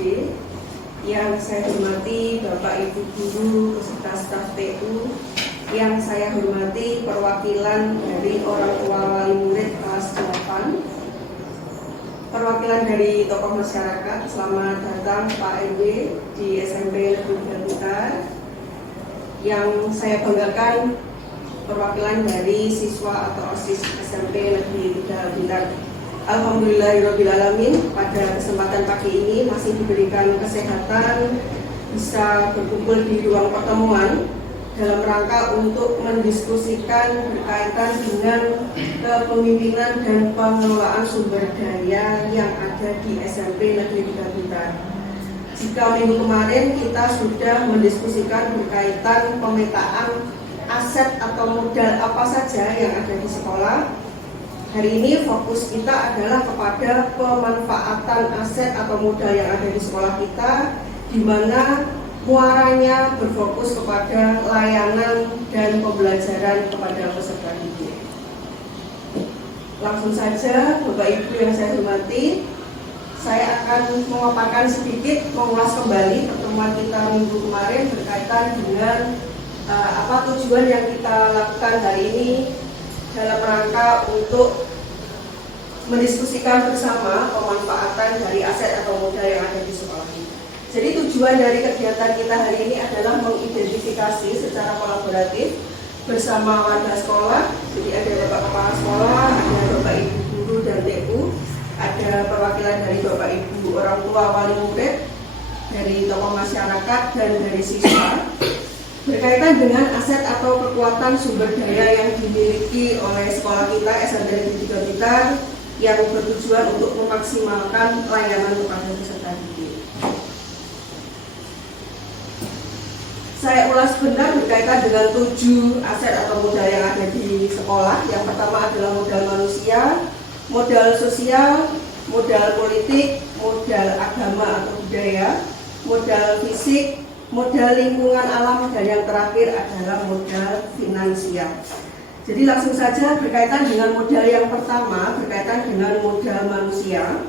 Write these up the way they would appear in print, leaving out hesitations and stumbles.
Gede. Yang saya hormati Bapak Ibu Guru beserta staf TU, yang saya hormati perwakilan dari orang tua wali murid kelas 8, perwakilan dari tokoh masyarakat. Selamat datang Pak RW di SMP Negeri 3 Blitar. Yang saya banggakan perwakilan dari siswa atau OSIS SMP Negeri 3 Blitar. Alhamdulillahirrabbilalamin, pada kesempatan pagi ini masih diberikan kesehatan, bisa berkumpul di ruang pertemuan dalam rangka untuk mendiskusikan berkaitan dengan kepemimpinan dan pengelolaan sumber daya yang ada di SMP Negeri 3 Blitar. Jika minggu kemarin kita sudah mendiskusikan berkaitan pemetaan aset atau modal apa saja yang ada di sekolah, hari ini fokus kita adalah kepada pemanfaatan aset atau modal yang ada di sekolah kita, di mana muaranya berfokus kepada layanan dan pembelajaran kepada peserta didik. Langsung saja, Bapak Ibu yang saya hormati, saya akan memaparkan sedikit, mengulas kembali pertemuan kita minggu kemarin berkaitan dengan apa tujuan yang kita lakukan hari ini dalam rangka untuk mendiskusikan bersama pemanfaatan dari aset atau modal yang ada di sekolah ini. Jadi tujuan dari kegiatan kita hari ini adalah mengidentifikasi secara kolaboratif bersama warga sekolah. Jadi ada Bapak Kepala Sekolah, ada Bapak Ibu Guru dan TU, ada perwakilan dari Bapak Ibu orang tua wali murid, dari tokoh masyarakat dan dari siswa, berkaitan dengan aset atau kekuatan sumber daya yang dimiliki oleh sekolah kita SMP Negeri 3 Blitar yang bertujuan untuk memaksimalkan layanan kepada peserta didik. Saya ulas sebentar berkaitan dengan 7 aset atau modal yang ada di sekolah. Yang pertama adalah modal manusia, modal sosial, modal politik, modal agama atau budaya, modal fisik, modal lingkungan alam, dan yang terakhir adalah modal finansial. Jadi langsung saja berkaitan dengan modal yang pertama, berkaitan dengan modal manusia.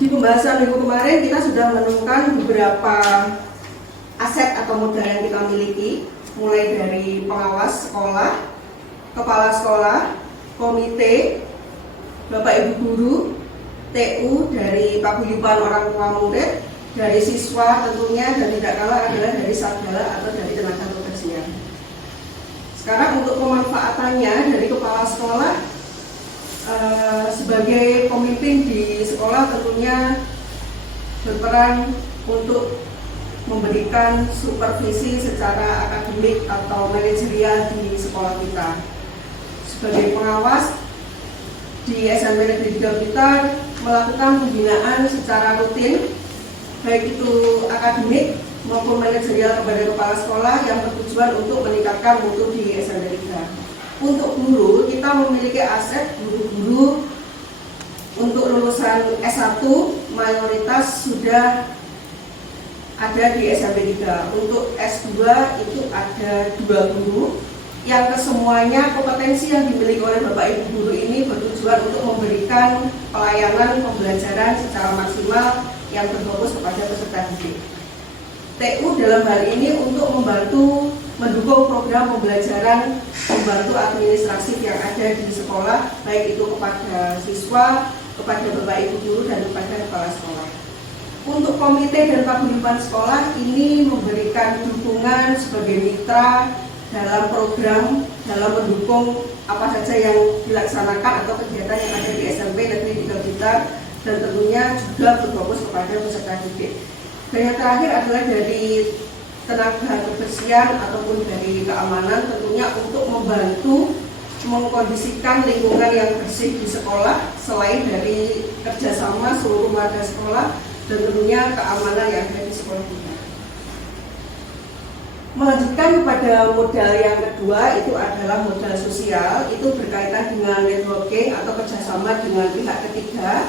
Di pembahasan minggu kemarin kita sudah menemukan beberapa aset atau modal yang kita miliki, mulai dari pengawas sekolah, kepala sekolah, komite, Bapak Ibu Guru, TU, dari paguyuban orang tua murid, dari siswa tentunya, dan tidak kalah adalah dari sarjana atau dari tenaga kebersihan. Sekarang untuk pemanfaatannya, dari kepala sekolah sebagai pemimpin di sekolah tentunya berperan untuk memberikan supervisi secara akademik atau manajerial di sekolah kita. Sebagai pengawas di SMP Negeri 3 Blitar melakukan pembinaan secara rutin, baik itu akademik maupun manajerial kepada kepala sekolah yang bertujuan untuk meningkatkan mutu di SMP 3. Untuk guru, kita memiliki aset guru-guru untuk lulusan S1 mayoritas sudah ada di SMP 3. Untuk S2 itu ada 2 guru yang kesemuanya kompetensi yang dimiliki oleh Bapak Ibu Guru ini bertujuan untuk memberikan pelayanan pembelajaran secara maksimal yang berfokus kepada peserta didik. TU dalam hal ini untuk membantu mendukung program pembelajaran, membantu administrasi yang ada di sekolah, baik itu kepada siswa, kepada Bapak Ibu Guru, dan kepada kepala sekolah. Untuk komite dan paguyuban sekolah ini memberikan dukungan sebagai mitra dalam program, dalam mendukung apa saja yang dilaksanakan atau kegiatan yang ada di SMP Negeri 3 Blitar, dan tentunya juga berfokus kepada peserta didik. Dan yang terakhir adalah dari tenaga kebersihan ataupun dari keamanan, tentunya untuk membantu mengkondisikan lingkungan yang bersih di sekolah, selain dari kerjasama seluruh warga sekolah dan tentunya keamanan yang ada di sekolah kita. Melanjutkan kepada modal yang kedua, itu adalah modal sosial. Itu berkaitan dengan networking atau kerjasama dengan pihak ketiga.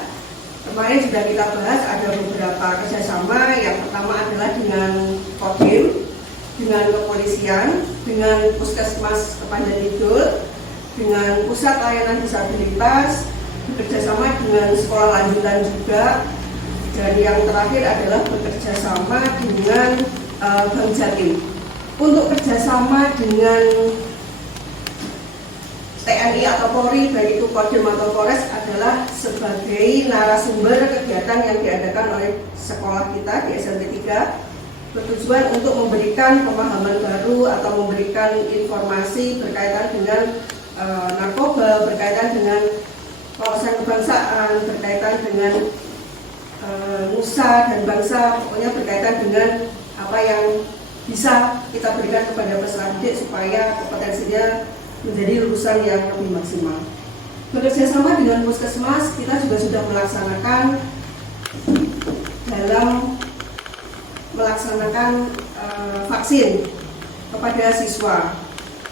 Kemarin sudah kita bahas ada beberapa kerjasama. Yang pertama adalah dengan Kodim, dengan kepolisian, dengan Puskesmas Kepanjen Kidul, dengan Pusat Layanan Disabilitas, bekerjasama dengan sekolah lanjutan juga, Dan yang terakhir adalah bekerja sama dengan Bank Jatim. Untuk kerjasama dengan TNI atau Polri, baik itu Kodim atau Polres, adalah sebagai narasumber kegiatan yang diadakan oleh sekolah kita di SMP 3, bertujuan untuk memberikan pemahaman baru atau memberikan informasi berkaitan dengan narkoba, berkaitan dengan wawasan kebangsaan, berkaitan dengan nusa dan bangsa, pokoknya berkaitan dengan apa yang bisa kita berikan kepada peserta didik supaya kompetensinya menjadi lulusan yang lebih maksimal. Bekerja sama dengan Puskesmas, kita juga sudah melaksanakan vaksin kepada siswa,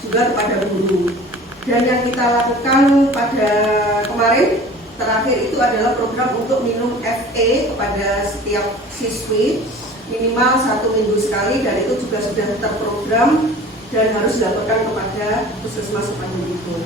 juga kepada guru. Dan yang kita lakukan pada kemarin terakhir itu adalah program untuk minum FE kepada setiap siswi minimal 1 minggu sekali, dan itu juga sudah terprogram dan harus dilakukan kepada Puskesmas sepanjang itu.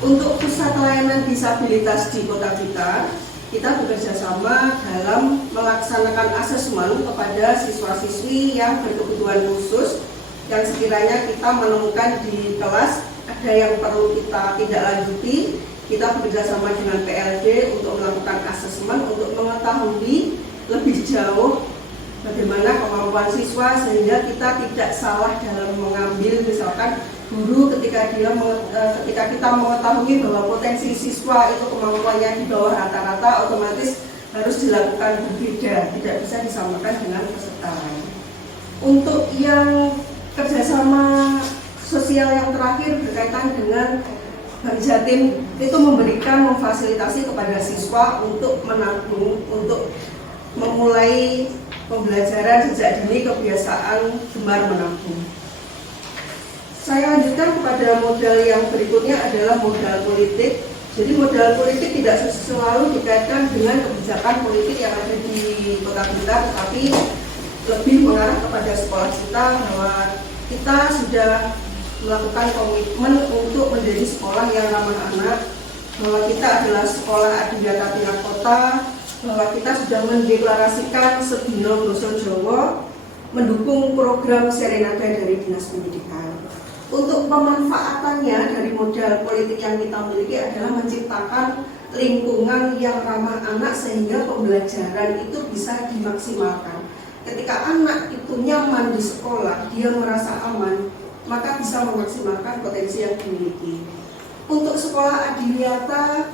Untuk pusat layanan disabilitas di kota Blitar, kita bekerja sama dalam melaksanakan asesmen kepada siswa-siswi yang berkebutuhan khusus yang sekiranya kita menemukan di kelas ada yang perlu kita tidak lanjuti. Kita bekerja sama dengan PLD untuk melakukan asesmen untuk mengetahui lebih jauh bagaimana kemampuan siswa sehingga kita tidak salah dalam mengambil, misalkan guru ketika kita mengetahui bahwa potensi siswa itu kemampuannya di bawah rata-rata, otomatis harus dilakukan berbeda, tidak bisa disamakan dengan peserta lain. Untuk yang kerjasama sosial yang terakhir berkaitan dengan Bank Jatim, itu memberikan memfasilitasi kepada siswa untuk menabung, untuk memulai pembelajaran sejak dini kebiasaan gemar menabung. Saya lanjutkan kepada modal yang berikutnya adalah modal politik. Jadi modal politik tidak selalu dikaitkan dengan kebijakan politik yang ada di Kota Blitar, tetapi lebih mengarah kepada sekolah kita bahwa kita sudah melakukan komitmen untuk menjadi sekolah yang ramah anak, bahwa kita adalah sekolah adiwiyata tingkat kota, bahwa kita sudah mendeklarasikan Sedina Basa Jawa, mendukung program Serenada dari Dinas Pendidikan. Untuk pemanfaatannya dari modal politik yang kita miliki adalah menciptakan lingkungan yang ramah anak sehingga pembelajaran itu bisa dimaksimalkan. Ketika anak itu nyaman di sekolah, dia merasa aman, maka bisa memaksimalkan potensi yang dimiliki. Untuk sekolah adiwiyata,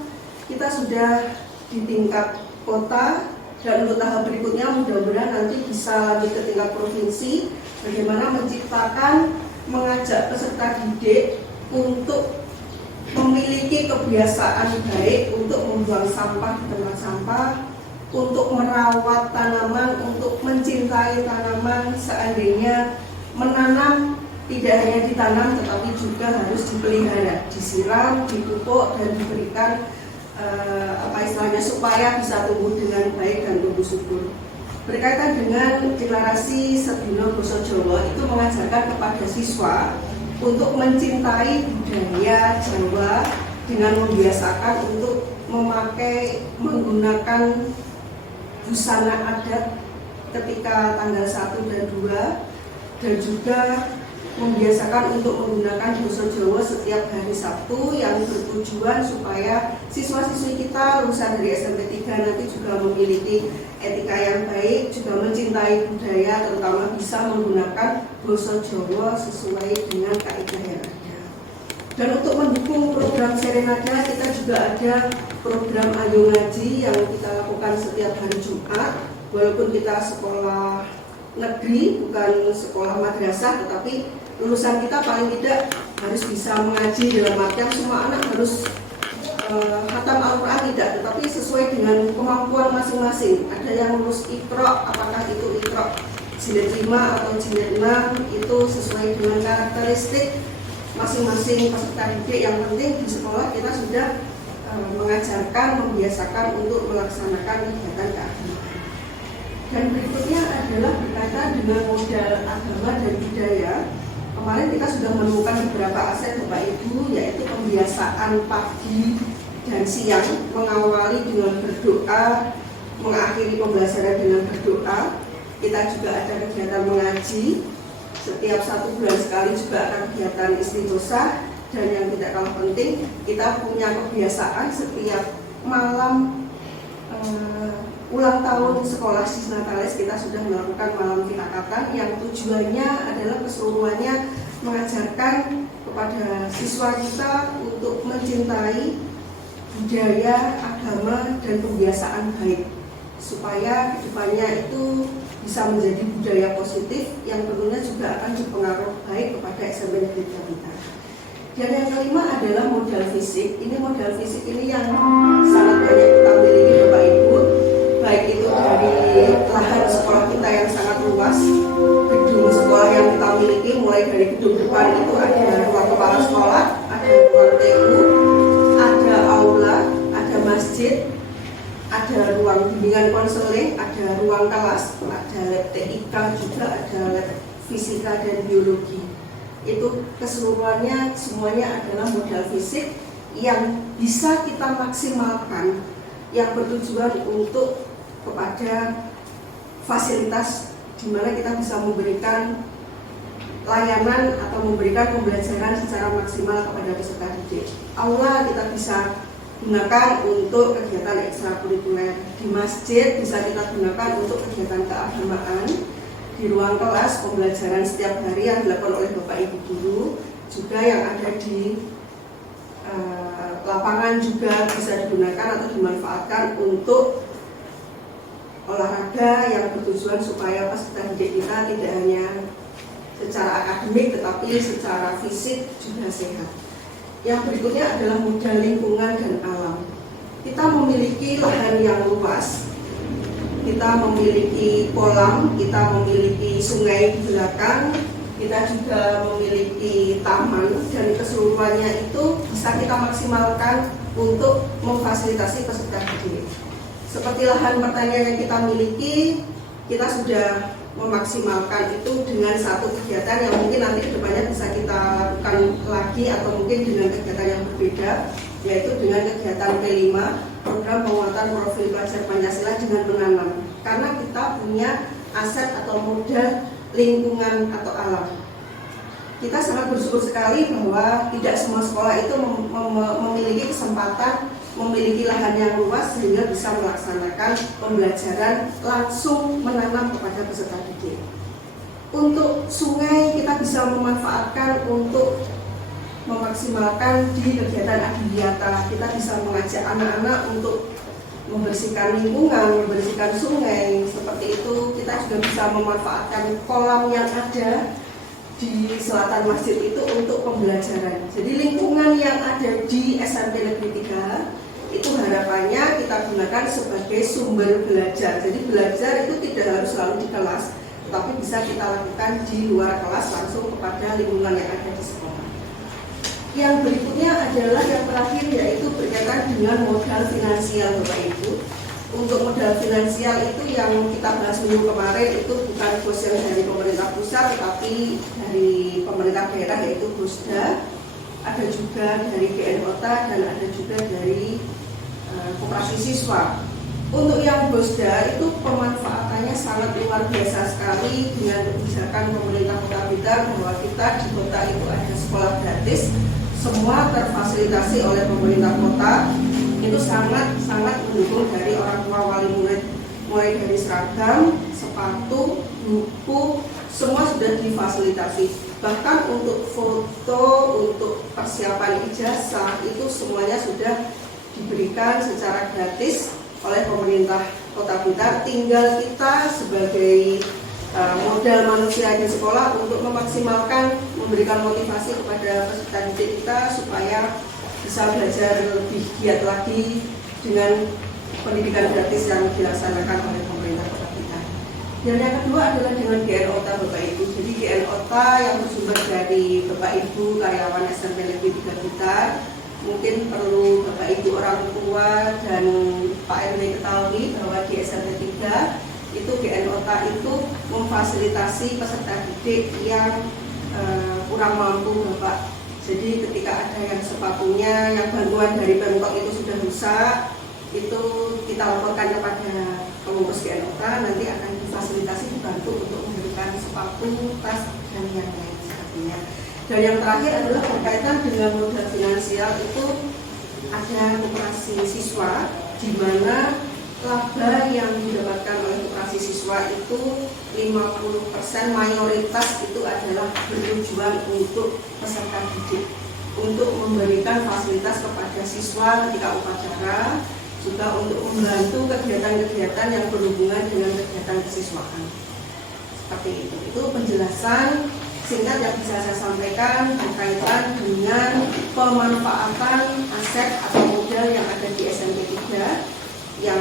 kita sudah di tingkat kota, dan untuk tahap berikutnya mudah-mudahan nanti bisa lanjut ke tingkat provinsi, bagaimana menciptakan, mengajak peserta didik untuk memiliki kebiasaan baik untuk membuang sampah di tempat sampah, untuk merawat tanaman, untuk mencintai tanaman, seandainya menanam tidak hanya ditanam tetapi juga harus dipelihara, disiram, dipupuk, dan diberikan supaya bisa tumbuh dengan baik dan tumbuh subur. Berkaitan dengan deklarasi Sedina Basa Jawa, itu mengajarkan kepada siswa untuk mencintai budaya Jawa dengan membiasakan untuk menggunakan busana adat ketika tanggal 1 dan 2, dan juga membiasakan untuk menggunakan basa Jawa setiap hari Sabtu, yang bertujuan supaya siswa-siswi kita lulusan dari SMP 3 nanti juga memiliki etika yang baik, juga mencintai budaya, terutama bisa menggunakan basa Jawa sesuai dengan kaidah yang ada. Dan untuk mendukung program Serenada, kita juga ada program Ayo Ngaji yang kita lakukan setiap hari Jumat. Walaupun kita sekolah negeri, bukan sekolah madrasah, tetapi lulusan kita paling tidak harus bisa mengaji, dalam artian semua anak harus khatam Al-Quran tidak, tetapi sesuai dengan kemampuan masing-masing. Ada yang lulus Iqra, apakah itu Iqra jilid 5 atau jilid 6, itu sesuai dengan karakteristik masing-masing peserta didik. Yang penting di sekolah kita sudah mengajarkan, membiasakan untuk melaksanakan kegiatan keagamaan. Dan berikutnya adalah berkaitan dengan modal agama dan budaya. Kemarin kita sudah menemukan beberapa aset Bapak Ibu, yaitu pembiasaan pagi dan siang, mengawali dengan berdoa, mengakhiri pembelajaran dengan berdoa. Kita juga ada kegiatan mengaji. Setiap 1 bulan sekali juga akan kegiatan istighosa. Dan yang tidak kalah penting, kita punya kebiasaan setiap malam ulang tahun sekolah Cisnatalis kita sudah melakukan malam tirakatan yang tujuannya adalah keseluruhannya mengajarkan kepada siswa kita untuk mencintai budaya, agama, dan kebiasaan baik supaya kedepannya itu bisa menjadi budaya positif yang tentunya juga akan berpengaruh baik kepada SMP Negeri kita. Dan yang kelima adalah modal fisik. Ini modal fisik ini yang sangat banyak kita miliki Bapak Ibu, baik itu dari lahan sekolah kita yang sangat luas, gedung sekolah yang kita miliki, mulai dari gedung depan itu ada ruang kepala sekolah, ada ruang TU, ada aula, ada masjid, ada ruang bimbingan konseling, ada ruang kelas, ada lab TIK juga, ada lab fisika dan biologi. Itu keseluruhannya semuanya adalah modal fisik yang bisa kita maksimalkan, yang bertujuan untuk kepada fasilitas di mana kita bisa memberikan layanan atau memberikan pembelajaran secara maksimal kepada peserta didik. Aula kita bisa gunakan untuk kegiatan ekstrakurikuler, di masjid bisa kita gunakan untuk kegiatan keagamaan, di ruang kelas pembelajaran setiap hari yang dilakukan oleh Bapak Ibu guru, juga yang ada di lapangan juga bisa digunakan atau dimanfaatkan untuk olahraga yang bertujuan supaya peserta didik kita tidak hanya secara akademik tetapi secara fisik juga sehat. Yang berikutnya adalah modal lingkungan dan alam. Kita memiliki lahan yang luas, kita memiliki kolam, kita memiliki sungai di belakang, kita juga memiliki taman, dan keseluruhannya itu bisa kita maksimalkan untuk memfasilitasi peserta didik. Seperti lahan pertanian yang kita miliki, kita sudah memaksimalkan itu dengan satu kegiatan yang mungkin nanti kedepannya bisa kita lakukan lagi atau mungkin dengan kegiatan yang berbeda, yaitu dengan kegiatan P5, program penguatan profil pelajar Pancasila dengan menanam. Karena kita punya aset atau modal lingkungan atau alam. Kita sangat bersyukur sekali bahwa tidak semua sekolah itu memiliki kesempatan memiliki lahan yang luas sehingga bisa melaksanakan pembelajaran langsung menanam kepada peserta didik. Untuk sungai kita bisa memanfaatkan untuk memaksimalkan di kegiatan adiwiyata. Kita bisa mengajak anak-anak untuk membersihkan lingkungan, membersihkan sungai. Seperti itu kita juga bisa memanfaatkan kolam yang ada di selatan masjid itu untuk pembelajaran. Jadi lingkungan yang ada di SMP Negeri 3 itu harapannya kita gunakan sebagai sumber belajar. Jadi belajar itu tidak harus selalu di kelas, tetapi bisa kita lakukan di luar kelas langsung kepada lingkungan yang ada di sekolah. Yang berikutnya adalah yang terakhir, yaitu berkaitan dengan modal finansial Bapak Ibu. Untuk modal finansial itu yang kita bahas minggu kemarin itu bukan bos yang dari pemerintah pusat, tetapi dari pemerintah daerah yaitu Bosda, ada juga dari GNOTA dan ada juga dari koperasi siswa. Untuk yang Bosda itu pemanfaatannya sangat luar biasa sekali dengan kebijakan pemerintah Kota Blitar bahwa kita di kota itu ada sekolah gratis, semua terfasilitasi oleh pemerintah kota. Itu sangat mendukung dari orang tua wali murid, mulai dari seragam, sepatu, buku, semua sudah difasilitasi. Bahkan untuk foto, untuk persiapan ijazah itu semuanya sudah diberikan secara gratis oleh pemerintah Kota Blitar. Tinggal kita sebagai modal manusia di sekolah untuk memaksimalkan, memberikan motivasi kepada peserta didik kita supaya bisa belajar lebih giat lagi dengan pendidikan gratis yang dilaksanakan oleh pemerintah Kota Blitar. Dan yang kedua adalah dengan GNOTA Bapak Ibu. Jadi GNOTA yang bersumber dari Bapak Ibu karyawan SMP Negeri 3 Blitar. Mungkin perlu Bapak Ibu orang tua dan Pak RW ketahui bahwa di SMP 3 itu GNOTA itu memfasilitasi peserta didik yang kurang mampu Bapak. Jadi ketika ada yang sepatunya, yang bantuan dari Pemkot itu sudah rusak, itu kita laporkan kepada pengurus GNOK nanti akan difasilitasi dibantu untuk memberikan sepatu, tas, dan yang lain sebagainya. Dan yang terakhir adalah berkaitan dengan modal finansial itu ada koperasi siswa, di mana laba yang didapatkan oleh koperasi siswa itu 50% mayoritas itu adalah bertujuan untuk peserta didik, untuk memberikan fasilitas kepada siswa ketika upacara, juga untuk membantu kegiatan-kegiatan yang berhubungan dengan kegiatan kesiswaan. Seperti itu. Itu penjelasan singkat yang bisa saya sampaikan berkaitan dengan pemanfaatan aset atau modal yang ada di SMP 3 yang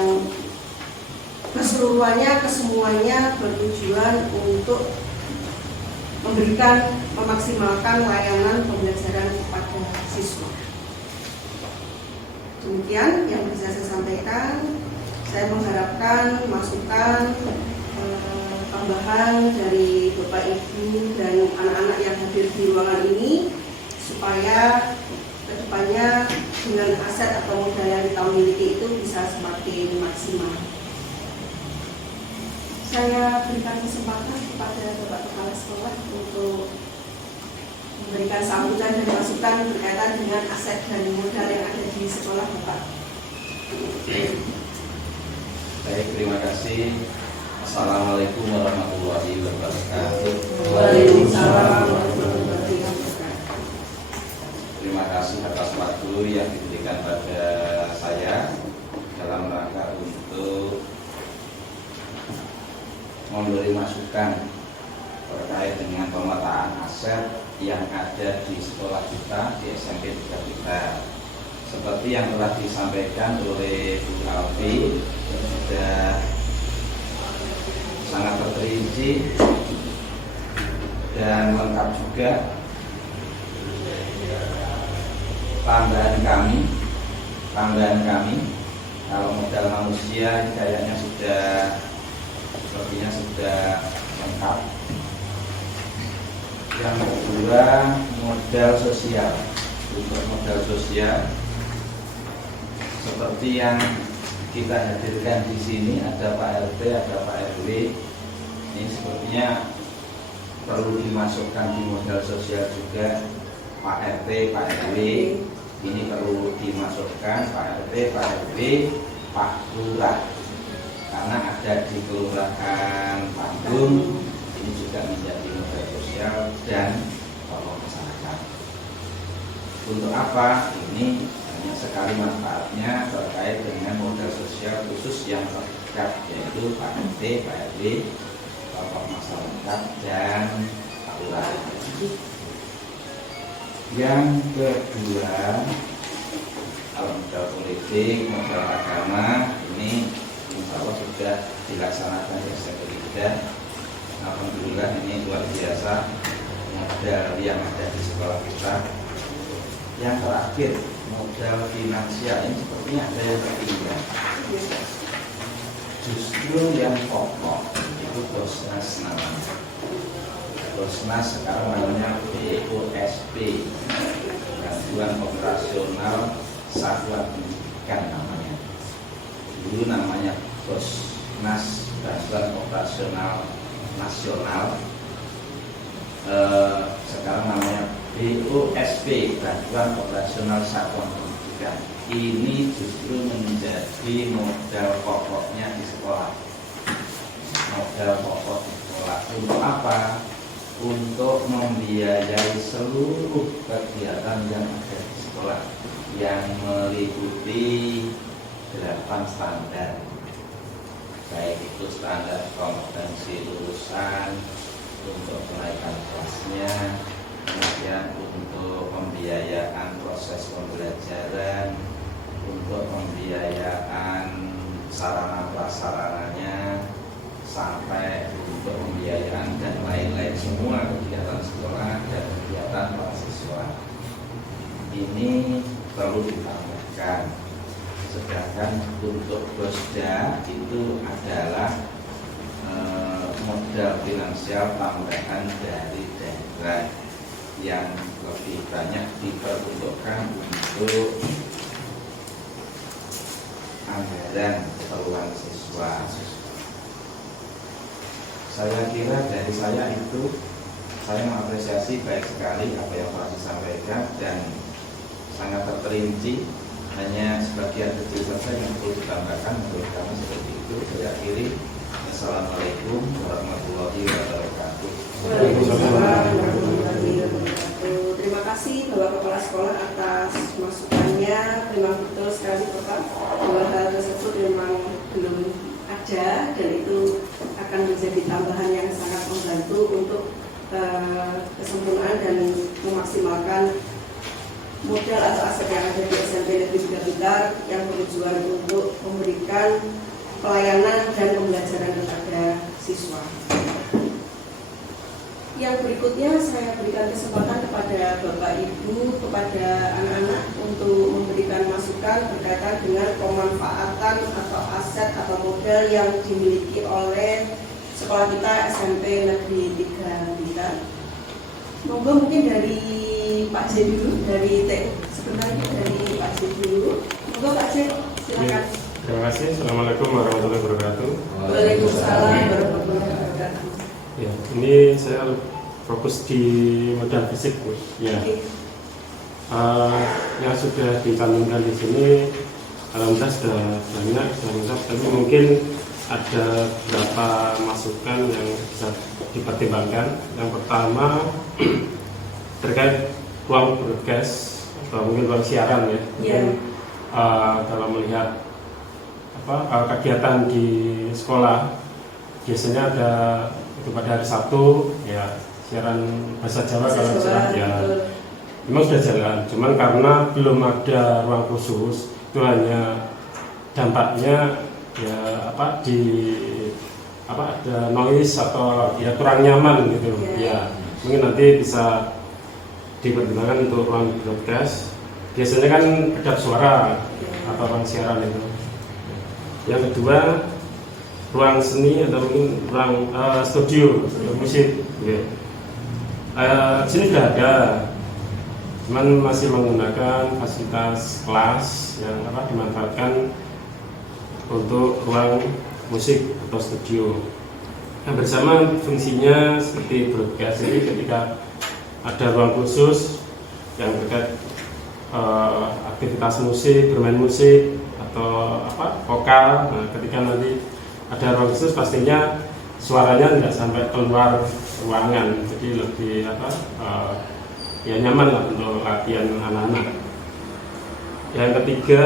keseluruhannya, kesemuanya bertujuan untuk memaksimalkan layanan pembelajaran kepada siswa. Demikian yang bisa saya sampaikan. Saya mengharapkan masukan tambahan dari Bapak Ibu dan anak-anak yang hadir di ruangan ini supaya kedepannya dengan aset atau modal yang kita miliki itu bisa semakin maksimal. Saya berikan kesempatan kepada Bapak Kepala Sekolah untuk memberikan sambutan dan masukan berkaitan dengan aset dan modal yang ada di sekolah Bapak. Baik, terima kasih. Assalamualaikum warahmatullahi wabarakatuh. Waalaikumsalam warahmatullahi wabarakatuh. Terima kasih atas waktu yang diberikan pada saya dalam rangka untuk memberi masukan terkait dengan pemetaan aset yang ada di sekolah kita, di SMP 3 kita. Seperti yang telah disampaikan oleh Bu Alfi, sudah sangat terperinci dan lengkap juga. Tambahan kami kalau modal manusia ini kayaknya sepertinya sudah lengkap. Yang kedua, modal sosial. Untuk modal sosial seperti yang kita hadirkan di sini, ada Pak RT, ada Pak RW. Ini sepertinya perlu dimasukkan di modal sosial juga. Pak RT, Pak RW ini perlu dimasukkan. Pak RT, Pak RW, Pak Lurah, karena ada di Kelurahan Bandung. Ini juga menjadi modal sosial dan tokoh masyarakat. Untuk apa? Ini banyak sekali manfaatnya terkait dengan modal sosial khusus yang terdekat, yaitu Pak RT, Pak RW, tokoh masyarakat, dan Pak Lurah. Yang kedua, kalau modal politik, modal agama, ini insya Allah sudah dilaksanakan di SMP 3. Alhamdulillah, ini luar biasa modal yang ada di sekolah kita. Yang terakhir, modal finansial ini sepertinya ada yang ketinggalan. Justru yang pokok itu Bosnas namanya. Bosnas sekarang namanya BOSP, Bantuan Operasional Satuan Pendidikan namanya. Dulu namanya Bosnas, Bantuan Operasional Nasional, sekarang namanya BOSP, Bantuan Operasional Satuan Pendidikan. Ini justru menjadi modal pokoknya di sekolah. Modal pokok di sekolah untuk apa? Untuk membiayai seluruh kegiatan yang ada di sekolah yang meliputi 8 standar, baik itu standar kompetensi lulusan, untuk kenaikan kelasnya, kemudian untuk pembiayaan proses pembelajaran, untuk pembiayaan sarana prasarananya, sampai untuk pembiayaan dan lain-lain semua kegiatan sekolah dan kegiatan mahasiswa. Ini perlu ditambahkan. Sedangkan untuk Bosda itu adalah modal finansial tambahan dari daerah yang lebih banyak diperuntukkan untuk anggaran keperluan siswa. Saya kira dari saya itu, saya mengapresiasi baik sekali apa yang Pak sampaikan dan sangat terperinci. Hanya sebagian kecil saja yang perlu ditambahkan menurut kami seperti itu. Saya akhiri. Assalamualaikum warahmatullahi wabarakatuh. Waalaikumsalam warahmatullahi wabarakatuh. Terima kasih Bapak Kepala Sekolah atas masukannya. Memang betul sekali Bapak bahwa hal tersebut memang belum ada dan itu akan menjadi tambahan yang sangat membantu untuk kesempurnaan dan memaksimalkan modal atau aset yang ada di SMP Negeri 3 Blitar yang bertujuan untuk memberikan pelayanan dan pembelajaran kepada siswa. Yang berikutnya saya berikan kesempatan kepada Bapak Ibu, kepada anak-anak untuk memberikan masukan berkaitan dengan pemanfaatan atau aset atau modal yang dimiliki oleh sekolah kita SMP Negeri 3 Blitar. Monggo mungkin dari Pak J dulu, dari TU. Sebenarnya dari Pak J dulu. Monggo Pak J, silakan. Terima kasih. Assalamualaikum warahmatullahi wabarakatuh. Waalaikumsalam warahmatullahi wabarakatuh. Ya, ini saya fokus di modal fisik, Bu. Ya. Yang sudah dicantumkan di sini, alhamdulillah sudah banyak, sudah lengkap. Tapi mungkin ada beberapa masukan yang bisa dipertimbangkan. Yang pertama terkait ruang broadcast atau mungkin ruang siaran ya. Mungkin kalau melihat kegiatan di sekolah biasanya ada itu pada hari Sabtu ya siaran bahasa Jawa kalau salah ya memang sudah jalan, cuman karena belum ada ruang khusus itu hanya dampaknya ya ada noise atau ya kurang nyaman gitu ya mungkin nanti bisa dipertimbangkan untuk ruang broadcast. Biasanya kan kedap suara atau ruang siaran itu. Yang kedua, ruang seni atau mungkin ruang studio musik. Okay. Sini sudah ada, cuman masih menggunakan fasilitas kelas yang dimanfaatkan untuk ruang musik atau studio. Nah, bersama fungsinya seperti broadcast ini ketika ada ruang khusus yang terkait aktivitas musik, bermain musik atau vokal. Nah, ketika nanti ada ruang khusus pastinya suaranya tidak sampai keluar ruangan, jadi lebih ya nyaman lah untuk latihan anak-anak. Yang ketiga,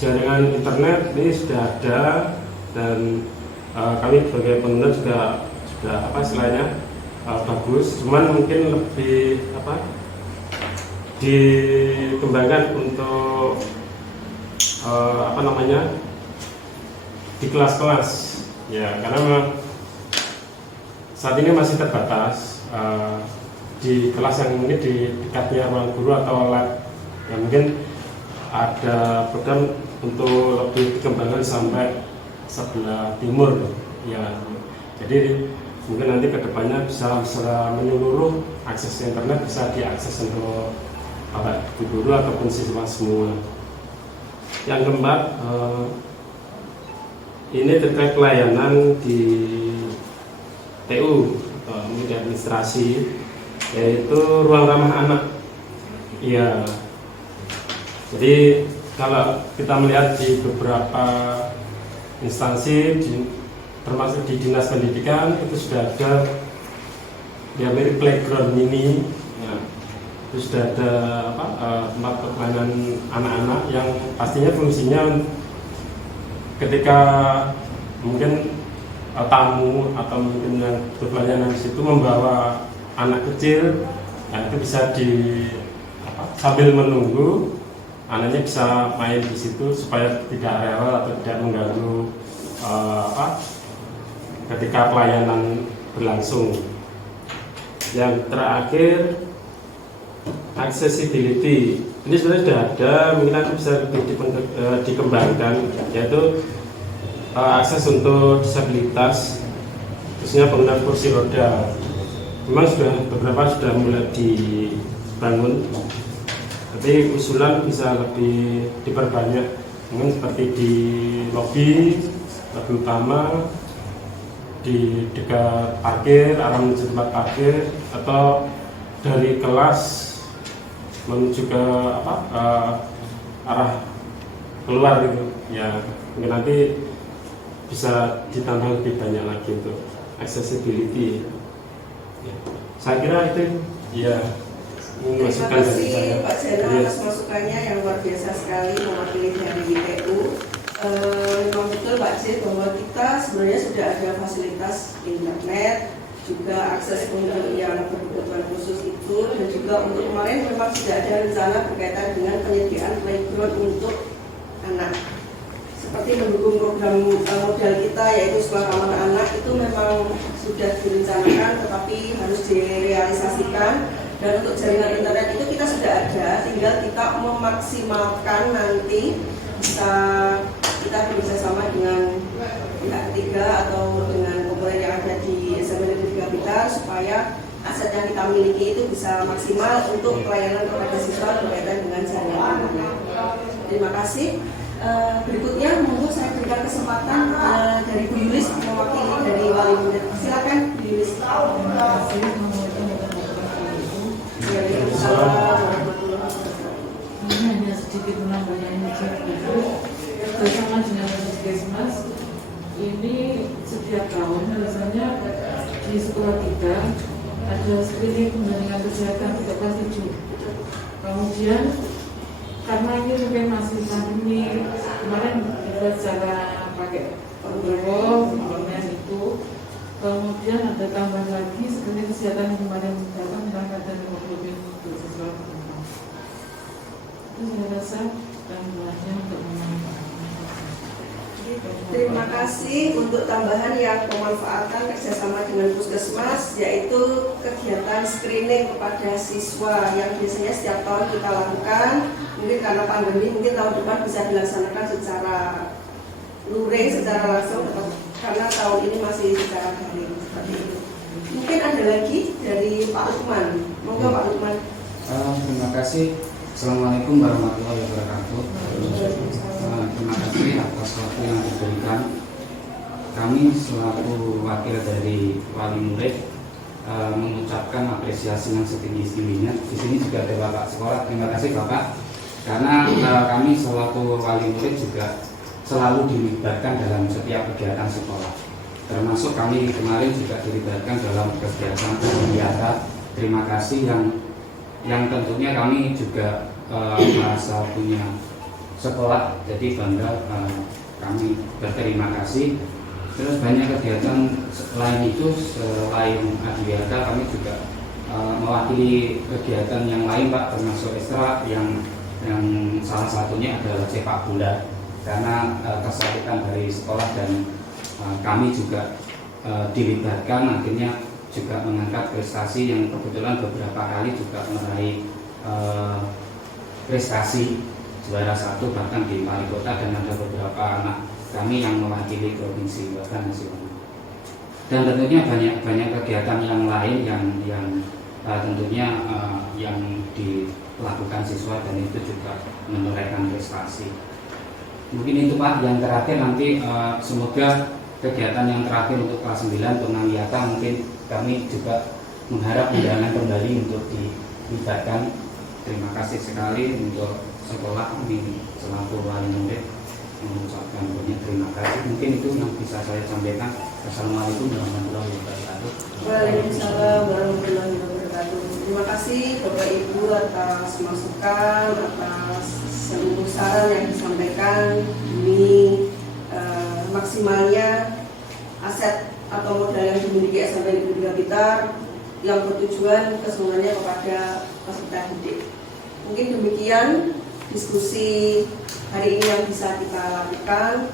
jaringan internet ini sudah ada dan kami sebagai pengguna juga sudah istilahnya bagus, cuman mungkin lebih dikembangkan untuk di kelas-kelas ya, karena memang saat ini masih terbatas di kelas yang mungkin di dekatnya ruang guru atau lab ya, mungkin ada program untuk lebih dikembangkan sampai sebelah timur ya, jadi mungkin nanti kedepannya bisa secara menyeluruh akses internet bisa diakses untuk guru ataupun siswa semua. Yang keempat, ini terkait pelayanan di TU atau di administrasi, yaitu ruang ramah anak. Ya, jadi kalau kita melihat di beberapa instansi, termasuk di dinas pendidikan itu sudah ada ya mirip playground mini, ya. Itu sudah ada tempat permainan anak-anak yang pastinya fungsinya ketika mungkin tamu atau mungkin yang berpelayanan di situ membawa anak kecil, nah itu bisa sambil menunggu anaknya bisa main di situ supaya tidak rewel atau tidak mengganggu ketika pelayanan berlangsung. Yang terakhir, accessibility. Ini sebenarnya sudah ada, mungkin bisa lebih dikembangkan, yaitu akses untuk disabilitas, khususnya penggunaan kursi roda. Memang beberapa sudah mulai dibangun, tapi usulan bisa lebih diperbanyak mungkin seperti di lobi utama, di dekat parkir, arah menuju tempat parkir, atau dari kelas menuju ke arah keluar gitu ya, mungkin nanti bisa ditambah lebih banyak lagi untuk accessibility ya. Saya kira itu ya Terima kasih Pak Jana atas masukannya yang luar biasa sekali mewakili dari ITU. Memang betul Pak J bahwa kita sebenarnya sudah ada fasilitas internet, juga akses untuk yang berkebutuhan khusus itu, dan juga untuk kemarin memang sudah ada rencana berkaitan dengan penyediaan playground untuk anak. Seperti mendukung program modal kita yaitu sekolah ramah anak itu memang sudah direncanakan, tetapi harus direalisasikan. Dan untuk jaringan internet itu kita sudah ada, tinggal kita memaksimalkan nanti bisa kita bekerjasama dengan pihak ketiga atau dengan komponen yang ada di SMP Negeri 3 Blitar supaya aset yang kita miliki itu bisa maksimal untuk pelayanan kepada siswa berkaitan dengan jaringan internet. Terima kasih. Berikutnya monggo saya berikan kesempatan dari Bu Yulis mewakili dari wali murid. Silakan Bu Yulis. Ini hanya sedikit menambahnya saja. Bersama dengan Puskesmas, ini setiap tahun biasanya di sekolah kita ada screening pembandingan kesehatan untuk kelas 7. Kemudian karena ini mungkin masih pandemi, kemarin kita secara pakai online itu. Kemudian ada tambah lagi screening kesehatan yang kemarin datang tentang keadaan hemoglobin untuk siswa berkembang. Itu saya rasa tambahannya untuk memanfaatkan. Terima kasih untuk tambahan yang pemanfaatan kerjasama dengan Puskesmas, yaitu kegiatan screening kepada siswa yang biasanya setiap tahun kita lakukan. Mungkin karena pandemi, mungkin tahun depan bisa dilaksanakan secara luring, secara langsung, karena tahun ini masih secara daring seperti itu. Mungkin ada lagi dari Pak Lukman. Monggo Pak Lukman. Terima kasih. Assalamualaikum warahmatullahi wabarakatuh. Terima kasih atas waktu yang diberikan. Kami selaku wakil dari wali murid mengucapkan apresiasi yang setinggi-tingginya. Di sini juga ada Bapak sekolah. Terima kasih Bapak. Karena kami selaku wali murid juga selalu dilibatkan dalam setiap kegiatan sekolah. Termasuk kami kemarin juga dilibatkan dalam kegiatan kegiatan. Terima kasih yang tentunya kami juga merasa punya sekolah, jadi bangga, kami berterima kasih. Terus banyak kegiatan lain itu selain Adiwiyata, kami juga mewakili kegiatan yang lain Pak, termasuk ekstra yang salah satunya adalah sepak bola. Karena kesakitan dari sekolah dan kami juga dilibatkan, akhirnya juga mengangkat prestasi yang kebetulan beberapa kali juga meraih prestasi juara 1 bahkan di wali kota, dan ada beberapa anak kami yang mewakili provinsi bahkan nasional. Dan tentunya banyak kegiatan yang lain yang tentunya yang dilakukan siswa, dan itu juga menorehkan prestasi. Mungkin itu Pak, yang terakhir nanti semoga kegiatan yang terakhir untuk kelas 9 Tunawiyata mungkin kami juga mengharap undangan kembali untuk dilibatkan. Terima kasih sekali untuk sekolah ini selaku wali murid mengucapkan banyak terima kasih. Mungkin itu yang bisa saya sampaikan. Assalamualaikum warahmatullahi wabarakatuh. Waalaikumsalam warahmatullahi wabarakatuh. Terima kasih Bapak Ibu atas masukan, atas seluruh saran yang disampaikan demi maksimalnya aset atau modal yang dimiliki SMP Negeri 3 Blitar yang bertujuan keseluruhannya kepada peserta didik. Mungkin demikian diskusi hari ini yang bisa kita lakukan.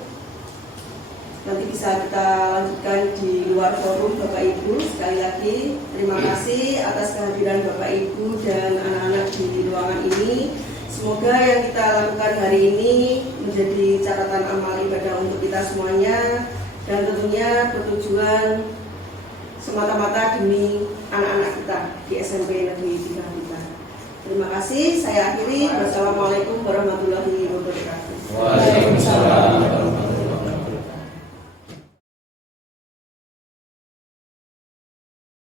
Nanti bisa kita lanjutkan di luar forum Bapak Ibu. Sekali lagi terima kasih atas kehadiran Bapak Ibu dan anak-anak di ruangan ini. Semoga yang kita lakukan hari ini menjadi catatan amal ibadah untuk kita semuanya, dan tentunya bertujuan semata-mata demi anak-anak kita di SMP Negeri 3 Blitar. Terima kasih, saya akhiri. Wassalamualaikum warahmatullahi wabarakatuh. Waalaikumsalam warahmatullahi wabarakatuh.